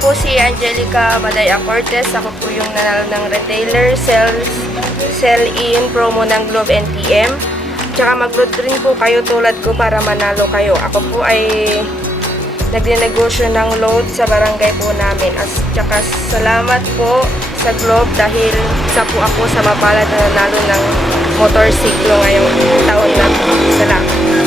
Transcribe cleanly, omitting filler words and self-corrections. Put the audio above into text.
po si Angelica Madaya Cortez. Ako po yung nanalo ng retailer sell-in promo ng Globe NTM. Tsaka mag-load rin po kayo tulad ko para manalo kayo. Ako po ay nagnenegosyo ng load sa barangay po namin. Tsaka salamat po sa Globe dahil isa po ako sa mapalad na nanalo ng motorsiklo ngayong taon na. Salamat.